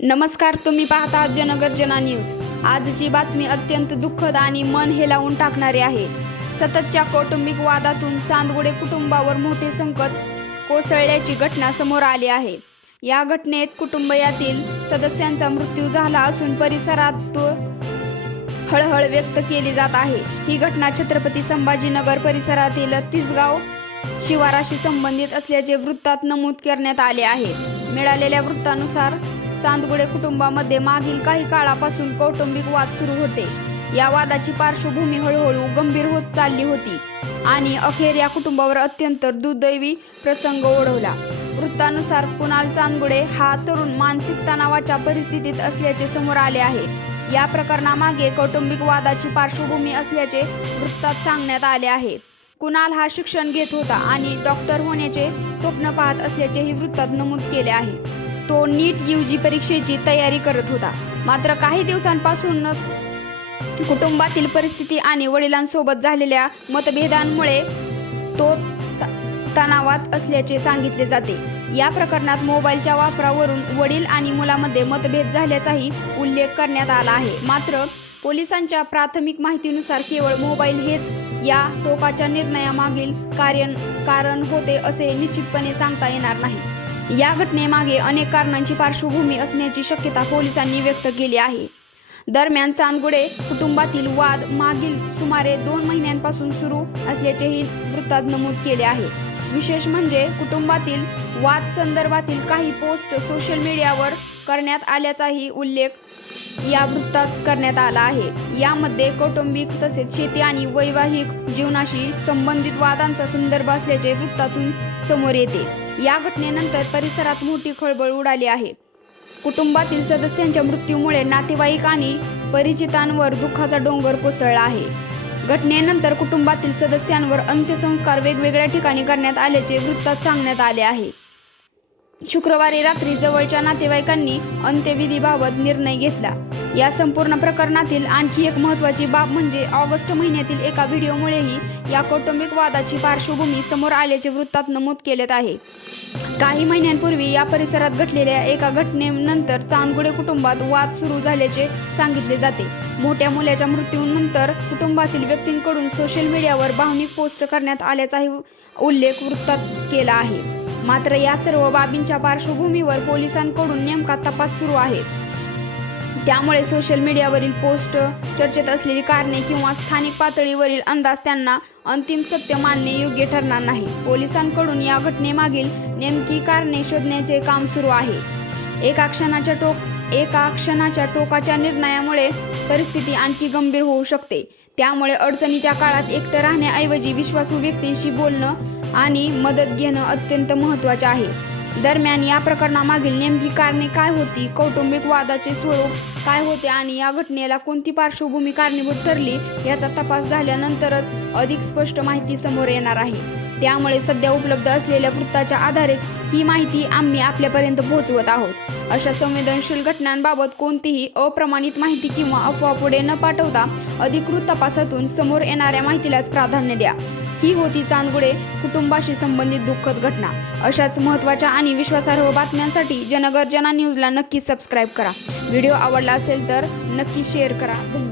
नमस्कार, तुम्ही पाहता जनगर्जना न्यूज। आजची बातमी अत्यंत दुःखद आणि मन हेलावून टाकणारी आहे। सततच्या कौटुंबिक वादातून चांदगुडे कुटुंबावर मोठे संकट कोसळल्याची घटना समोर आली आहे। या घटनेत कुटुंबातील सदस्यांचा मृत्यू झाला असून परिसरात हळहळ व्यक्त केली जात आहे। ही घटना छत्रपती संभाजीनगर परिसरातील तिसगाव शिवाराशी संबंधित असल्याचे वृत्तात नमूद करण्यात आले आहे। मिळालेल्या वृत्तानुसार चांदगुडे कुटुंबामध्ये मागील काही काळापासून कौटुंबिक वाद सुरू होते। या वादाची पार्श्वभूमी हळूहळू गंभीर होत चालली होती आणि अखेर या कुटुंबावर अत्यंत दुर्दैवी प्रसंग ओढवला। वृत्तानुसार कुणाल चांदगुडे हा तरुण मानसिक तणावाच्या परिस्थितीत असल्याचे समोर आले आहे। या प्रकरणामागे कौटुंबिक वादाची पार्श्वभूमी असल्याचे वृत्तात सांगण्यात आले आहे। कुणाल हा शिक्षण घेत होता आणि डॉक्टर होण्याचे स्वप्न पाहत असल्याचेही वृत्तात नमूद केले आहे। तो नीट UG परीक्षेची तयारी करत होता। मात्र काही दिवसांपासूनच कुटुंबातील परिस्थिती आणि वडिलांसोबत झालेल्या मतभेदांमुळे तो तणावात असल्याचे सांगितले जाते। या प्रकरणात मोबाईलच्या वापरावरून वडील आणि मुलामध्ये मतभेद झाल्याचाही उल्लेख करण्यात आला आहे। मात्र पोलिसांच्या प्राथमिक माहितीनुसार केवळ मोबाईल हेच या टोकाच्या निर्णयामागील कारण होते असे निश्चितपणे सांगता येणार नाही। या घटनेमागे अनेक कारणांची पार्श्वभूमी असण्याची शक्यता पोलिसांनी व्यक्त केली आहे। दरम्यान चांदगुडे कुटुंबातील वाद मागील सुमारे 2 महिन्यांपासून सुरू असल्याचेही वृत्तात नमूद केले आहे। विशेष म्हणजे कुटुंबातील वाद संदर्भातील काही पोस्ट सोशल मीडियावर करण्यात आल्याचाही उल्लेख या वृत्तात करण्यात आला आहे। यामध्ये कौटुंबिक तसेच शेती आणि वैवाहिक जीवनाशी संबंधित वादांचा संदर्भ असल्याचे वृत्तातून समोर येते। या घटनेनंतर परिसरात मोठी खळबळ उडाली आहे। कुटुंबातील सदस्यांच्या मृत्यूमुळे नातेवाईक आणि परिचितांवर दुःखाचा डोंगर कोसळला आहे। घटनेनंतर कुटुंबातील सदस्यांवर अंत्यसंस्कार वेगवेगळ्या ठिकाणी करण्यात आल्याचे वृत्तात सांगण्यात आले आहे। शुक्रवारी रात्री जवळच्या नातेवाईकांनी अंत्यविधीबाबत निर्णय घेतला। या संपूर्ण प्रकरणातील आणखी एक महत्त्वाची बाब म्हणजे ऑगस्ट महिन्यातील एका व्हिडिओमुळेही या कौटुंबिक वादाची पार्श्वभूमी समोर आल्याचे वृत्तात नमूद केलेत आहे। काही महिन्यांपूर्वी या परिसरात घडलेल्या एका घटनेनंतर चांदगुडे कुटुंबात वाद सुरू झाल्याचे सांगितले जाते। मोठ्या मुलाच्या मृत्यूनंतर कुटुंबातील व्यक्तींकडून सोशल मीडियावर भावनिक पोस्ट करण्यात आल्याचाही उल्लेख वृत्तात केला आहे। मात्र या सर्व बाबींच्या पार्श्वभूमीवर पोलिसांकडून नेमका तपास सुरू आहे। त्यामुळे सोशल मीडियावरील पोस्ट, चर्चेत असलेली कारणे किंवा स्थानिक पातळीवरील अंदाज त्यांना अंतिम सत्य मानणे योग्य ठरणार नाही। पोलिसांकडून या घटनेमागील नेमकी कारणे शोधण्याचे काम सुरू आहे। एका क्षणाच्या टोकाच्या निर्णयामुळे परिस्थिती आणखी गंभीर होऊ शकते। त्यामुळे अडचणीच्या काळात एकटं राहण्याऐवजी विश्वासू व्यक्तींशी बोलणं आणि मदत घेणं अत्यंत महत्त्वाचे आहे। दरम्यान या प्रकरणामागील नेमकी कारणे काय होती, कौटुंबिक वादाचे स्वरूप काय होते आणि या घटनेला कोणती पार्श्वभूमी कारणीभूत ठरली याचा तपास झाल्यानंतरच अधिक स्पष्ट माहिती समोर येणार आहे। त्यामुळे सध्या उपलब्ध असलेल्या वृत्ताच्या आधारेच ही माहिती आम्ही आपल्यापर्यंत पोहोचवत आहोत। अशा संवेदनशील घटनांबाबत कोणतीही अप्रमाणित माहिती किंवा अफवा पुढे न पाठवता अधिकृत तपासातून समोर येणाऱ्या माहितीलाच प्राधान्य द्या। ही होती चांदगुडे कुटुंबाशी संबंधित दुःखद घटना। अशाच महत्त्वाच्या आणि विश्वासार्ह बातम्यांसाठी जनगर्जना न्यूजला नक्की सबस्क्राईब करा। व्हिडिओ आवडला असेल तर नक्की शेअर करा। धन्यवाद।